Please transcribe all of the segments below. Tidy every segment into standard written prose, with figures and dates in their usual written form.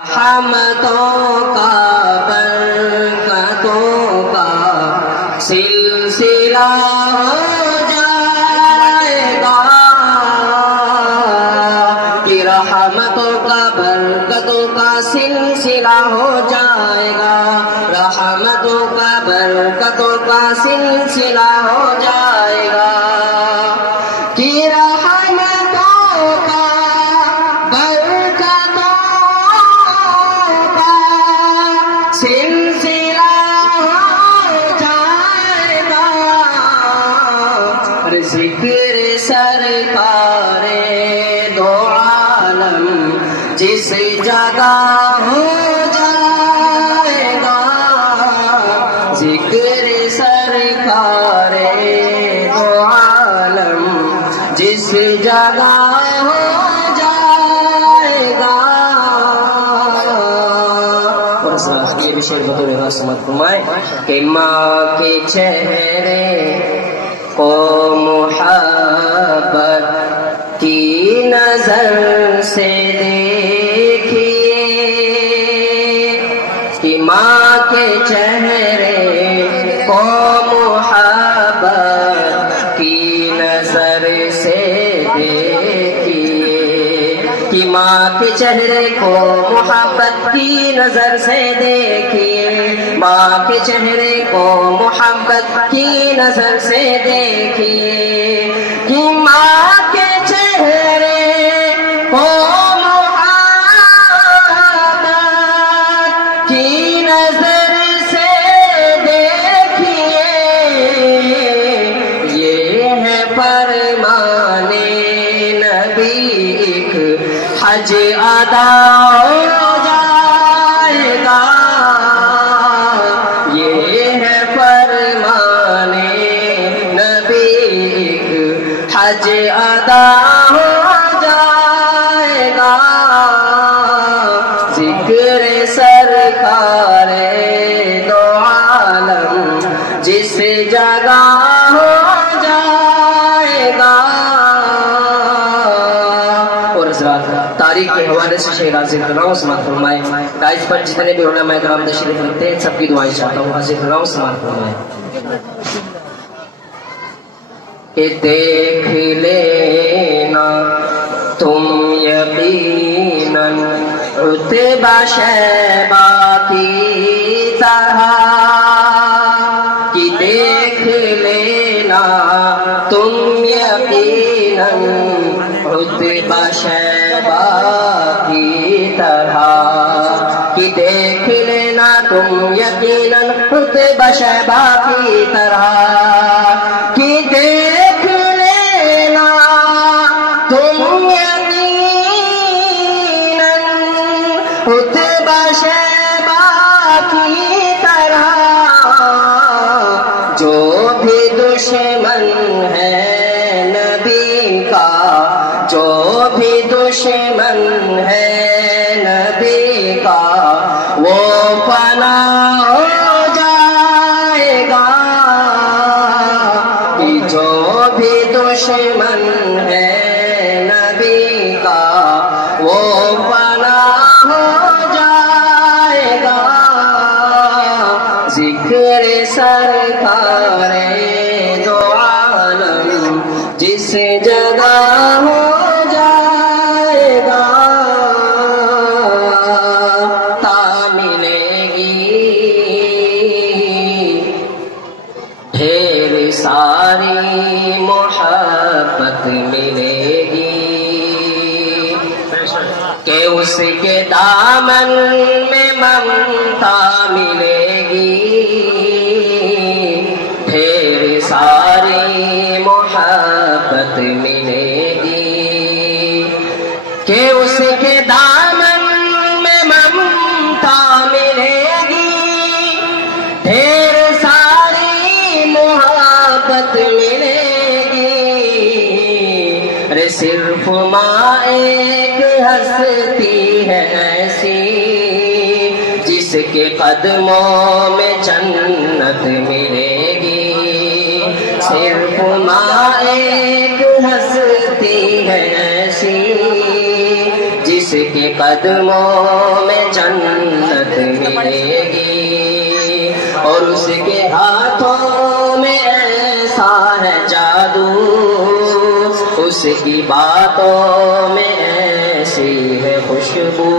رحمتوں کا برکتوں کا سلسلہ ہو جائے گا، کہ رحمتوں کا برکتوں کا سلسلہ ہو جائے گا، رحمتوں کا برکتوں کا سلسلہ ہو جائے گا، کہ رحمتوں کا برکتوں کا سلسلہ ہو جائے گا، ذکر سرکار دو عالم جس جگہ ہو جائے گا، ذکر سرکار دو عالم جس جگہ ہو جائے گا۔ اور یہ بھی شعر بطور راست سماعت فرمائے کہ ماں کے چہرے کو محبت کی نظر سے دیکھیے، کہ ماں کے چہرے کو محبت کی نظر سے دیکھیے، کہ ماں کے چہرے کو محبت کی نظر سے دیکھیے، ماں کے چہرے کو محبت کی نظر سے دیکھیے، کہ ماں کے چہرے کو محبت کی نظر سے دیکھیے، یہ ہے فرمان نبی، ایک حج ادا ہو جائے گا، یہ ہے فرمان نبی، ایک حج ادا ہو جائے گا، ذکر سرکار دو عالم جس جگہ ہو جائے گا۔ اور حضرات تاریخ کے حوالے سے شعر حاضر کر رہا ہوں، سماعت فرمائے۔ دائز پر جتنے بھی علماء کرام تشریف رکھتے ہیں سب کی دعائیں چاہتا ہوں، حاضر کر رہا ہوں، سماعت فرمائے۔ کہ دیکھ لینا تم یقیناً رتبہ شیبہ کی طرح، کہ دیکھ لینا تم یقیناً رتبہ شیبہ کی طرح، کہ دیکھ لینا تم یقیناً رتبہ شیبہ کی طرح، کہ دیکھ لینا تم یقیناً رتبہ شیبہ کی طرح، جو بھی دشمن ہے نبی کا، جو بھی دشمن ہے نبی کا، وہ فنا ہو جائے گا، کہ جو بھی دشمن ہے نبی کا، وہ فنا ہو جائے گا، ذکر سرکار دو عالم جس جگہ ہو جائے گا، تا ملے گی ڈھیر ساری محبت ملے گی، کہ اس کے دامن میں ممتا ملے گی، ڈھیر ساری محبت ملے گی، کہ اس کے دامن میں ممتا ملے گی، ڈھیر ساری محبت ملے گی، ارے صرف ماں ایک ہستی ہے ایسی، جس کے قدموں میں جنت ملے گی، صرف ماں ایک ہستی ہے ایسی، جس کے قدموں میں جنت ملے گی، اور اس کے ہاتھوں میں ایسا ہے جادو، اس کی باتوں میں ایسی ہے خوشبو،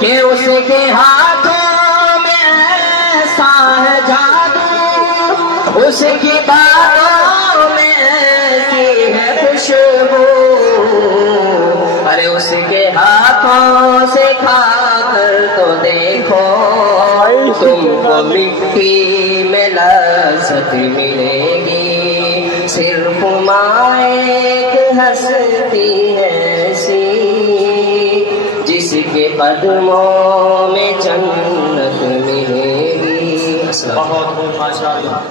کہ اس کے ہاتھوں میں ایسا ہے جادو، اس کی باتوں میں ایسی ہے خوشبو، ارے اس کے ہاتھوں سے کھا کر تو دیکھو، تم کو مٹی میں لذت ملے گی، صرف ایک ہستی ہے ایسی، جس کے قدموں میں جنت ملے گی۔ بہت ماشاء اللہ۔